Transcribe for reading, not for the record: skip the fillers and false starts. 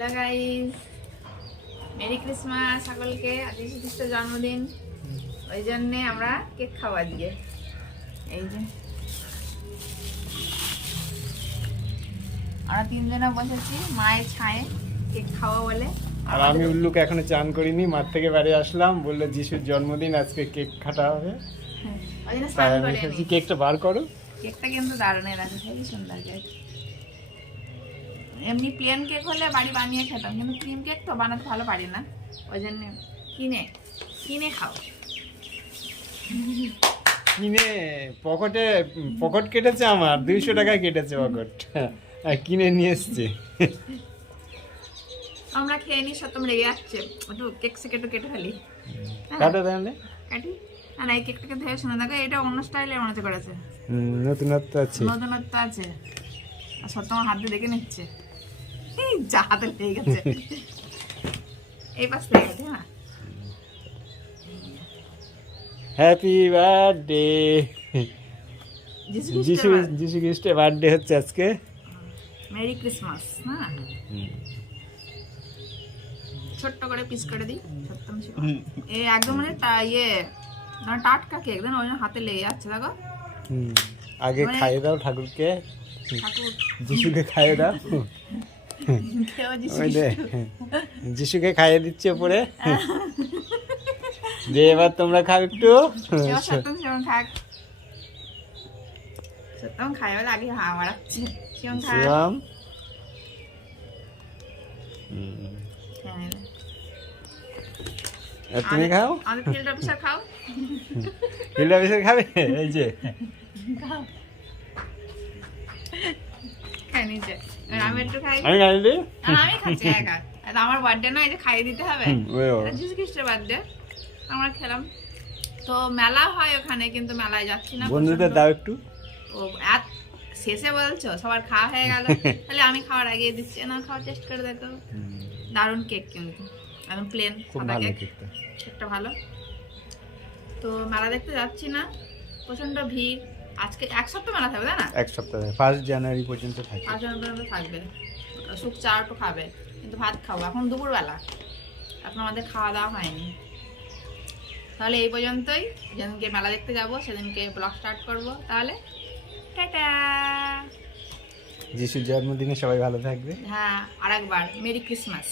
Hello guys, merry Christmas সকলকে। আজ যীশু খ্রিস্টের জন্মদিন, ওই জন্যে আমরা কেক খাওয়া দিয়ে এই যে আমরা তিনজনা বসেছি মায়ের ছায়ে কেক খাওয়া বলে। আর আমি উল্লুকে এখনো চান করিনি, মাঠ থেকে বাড়ি আসলাম, বললো যিশুর জন্মদিন, আজকে কেক কাটা হবে। ওই জন্য তাই স্নান আমি করিনি। বলছি কেকটা বার করো। কেকটা কিন্তু দারুণের আছে, খুবই সুন্দর কেক। এমনি প্লেন কেক হলে বাড়ি বানিয়ে খেতাম, কিন্তু ক্রিম কেক তো বানাতে ভালো পারি না, ওই জন্য কিনে কিনে খাও। কিনে পকেট কেটেছে আমার, 200 টাকায় কেটেছে পকেট, আর কিনে নিয়ে এসছে। আমরা খেয়ে নিই, সত্যম রেগে যাচ্ছে, একটু কেক সেকেটু কেটে ফেলি। কাটো তাহলে, কাটি। না এই কেকটাকে ধরে শুনে দেখো, এটা অন্য স্টাইলে মনে হচ্ছে করেছে, নতুনত্ব আছে, নতুনত্ব আছে। আর সত্যম হাত দিয়ে দেখে নিচ্ছে, এই যা হাতে লেগে গেছে, এই পাশ লেগে গেছে না। হ্যাপি বার্থডে যিশু যিশু খ্রিস্টের বার্থডে হচ্ছে আজকে। Merry Christmas. হ্যাঁ, ছোট্ট করে পিস করে দিই সত্যম। এই একদম মানে টাটকা কেক দেন, ওই জন্য হাতে লেগে যাচ্ছে দেখো। আগে খাইয়ে দাও ঠাকুরকে, ঠাকুর যিশুকে খাইয়ে দাও। খেয়েও যিশু ওই দে, যিশুকে খাইয়ে দিচ্ছে উপরে, যে এবার তোমরা খাও একটু। এবার সত্যম সেমন খাক, সত্যম খাই বলে আগে হা মারাচ্ছে। সেমন খাক, শিবম, আর তুমি খাও, আমাদের ফিল্ড অফিসার খাও। ফিল্ড অফিসার খাবে, এই যে খাও, খাই নিচে। এবার আমি একটু খাই। আমি খাই দিই। আমি খাচ্ছি একা, এটা আমার বার্থডে না, এই যে খাইয়ে দিতে হবে। যিশু খ্রিস্টের বার্থডে, আমরা খেলাম। তো মেলা হয় ওখানে, কিন্তু মেলায় যাচ্ছি না। বন্ধুদের দাও একটু। ও শেষে বলছো, সবার খাওয়া হয়ে গেল, তাহলে আমি খাওয়ার আগে দিচ্ছি। না, খাওয়া টেস্ট করে দেখো, দারুণ কেক, কিন্তু একদম প্লেন খুব সাদা ভালো কেক, কেকটা। কেকটা ভালো। তো মেলা দেখতে যাচ্ছি না, প্রচন্ড ভিড়। আজকে এক সপ্তাহ মেলা থাকবে, তাই না? এক সপ্তাহ 1 জানুয়ারি পর্যন্ত থাকে। 5 জানুয়ারি পর্যন্ত থাকবে। শুক চাও তো খাবে, কিন্তু ভাত খাবো এখন দুপুরবেলা, এখন আমাদের খাওয়া দাওয়া হয়নি। তাহলে এই পর্যন্তই, যেদিনকে মেলা দেখতে যাব সেদিনকে ব্লগ স্টার্ট করব। তাহলে টাটা। যিশুর জন্মদিনে সবাই ভালো থাকবে। হ্যাঁ, আরেকবার মেরি ক্রিসমাস।